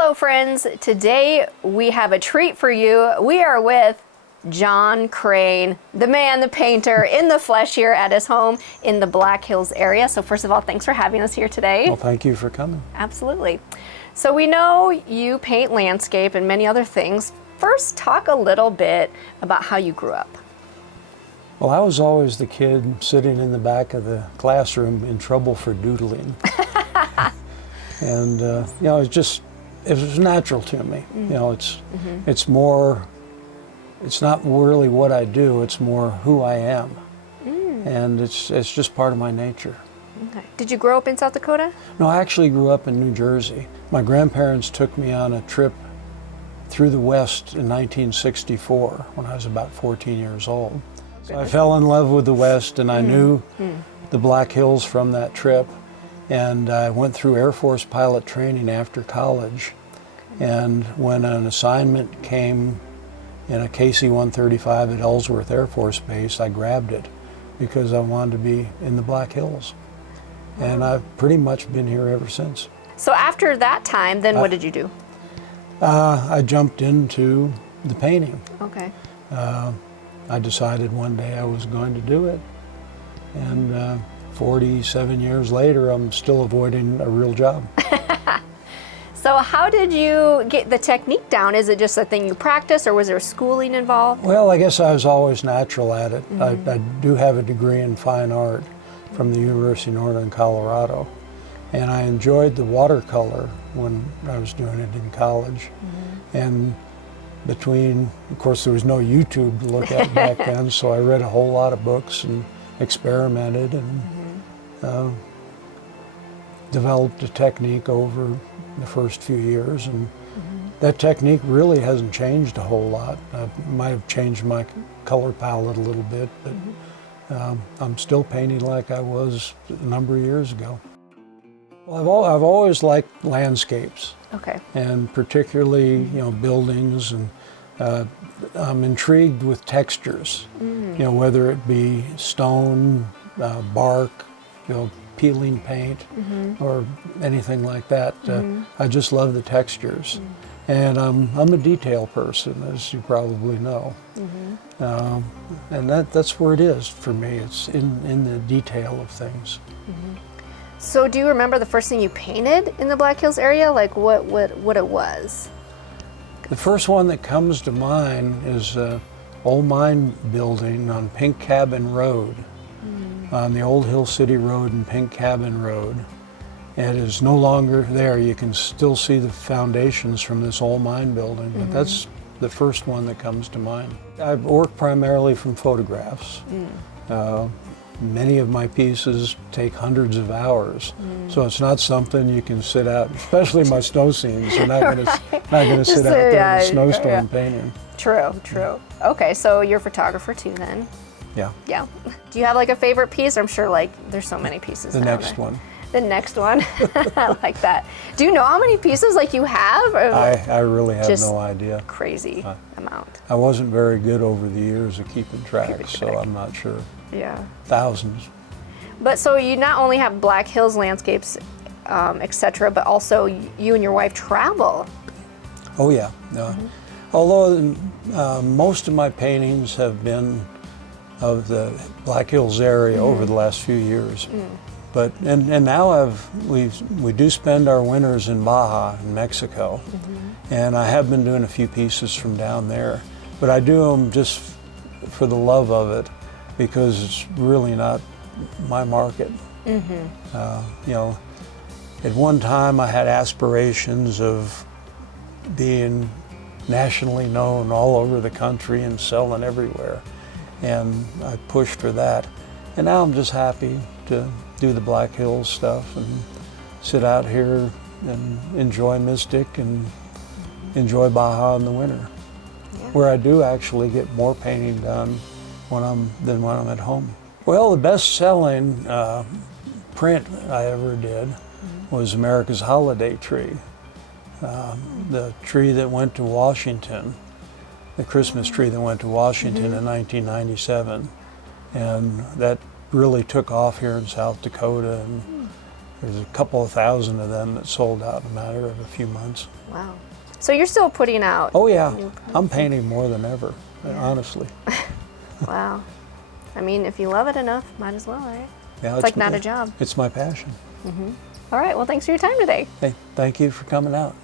Hello friends, today we have a treat for you. We are with Jon Crane, the man, the painter, in the flesh here at his home in the Black Hills area. So first of all, thanks for having us here today. Well, thank you for coming. Absolutely. So we know you paint landscape and many other things. First, talk a little bit about how you grew up. Well, I was always the kid sitting in the back of the classroom in trouble for doodling. And, you know, it was natural to me. You know, it's more, it's not really what I do, it's more who I am. And it's just part of my nature. Okay. Did you grow up in South Dakota? No, I actually grew up in New Jersey. My grandparents took me on a trip through the West in 1964 when I was about 14 years old. So I fell in love with the West, and I knew the Black Hills from that trip. And I went through Air Force pilot training after college. And when an assignment came in a KC-135 at Ellsworth Air Force Base, I grabbed it because I wanted to be in the Black Hills. And I've pretty much been here ever since. So after that time, then what did you do? I jumped into the painting. Okay. I decided one day I was going to do it. And 47 years later, I'm still avoiding a real job. So how did you get the technique down? Is it just a thing you practice, or was there schooling involved? Well, I guess I was always natural at it. I do have a degree in fine art from the University of Northern Colorado. And I enjoyed the watercolor when I was doing it in college. And between, of course, there was no YouTube to look at back then, so I read a whole lot of books and experimented and developed a technique over the first few years. And that technique really hasn't changed a whole lot. I might have changed my color palette a little bit, but I'm still painting like I was a number of years ago. Well, I've always liked landscapes. Okay. And particularly, you know, buildings, and I'm intrigued with textures. You know, whether it be stone, bark, you know, peeling paint, or anything like that. I just love the textures. And I'm a detail person, as you probably know. And that's where it is for me. It's in the detail of things. So do you remember the first thing you painted in the Black Hills area? Like what it was? The first one that comes to mind is an old mine building on Pink Cabin Road, on the Old Hill City Road and Pink Cabin Road. It is no longer there. You can still see the foundations from this old mine building, but that's the first one that comes to mind. I work primarily from photographs. Many of my pieces take hundreds of hours, so it's not something you can sit out, especially my snow scenes. You're not going to sit out there in a snowstorm painting. True. Okay, so you're a photographer too then? Yeah. Yeah. Do you have like a favorite piece? I'm sure like there's so many pieces. The next one. The next one. I like that. Do you know how many pieces like you have? I really have no idea. Crazy amount. I wasn't very good over the years of keeping track, so I'm not sure. Yeah. Thousands. But so you not only have Black Hills landscapes, etc., but also you and your wife travel. Oh yeah. Although most of my paintings have been of the Black Hills area over the last few years. But and now we do spend our winters in Baja in Mexico, and I have been doing a few pieces from down there. But I do them just for the love of it, because it's really not my market. You know, at one time I had aspirations of being nationally known all over the country and selling everywhere, and I pushed for that. And now I'm just happy to do the Black Hills stuff and sit out here and enjoy Mystic and enjoy Baja in the winter, where I do actually get more painting done than when I'm at home. Well, the best-selling print I ever did was America's Holiday Tree, the tree that went to Washington, the Christmas tree that went to Washington in 1997, and that really took off here in South Dakota, and There's a couple of thousand of them that sold out in a matter of a few months. Wow. So you're still putting out? Oh yeah, I'm painting more than ever, honestly. Wow. I mean, if you love it enough, might as well, right? Yeah, It's like not a job. It's my passion. All right. Well, thanks for your time today. Hey, thank you for coming out.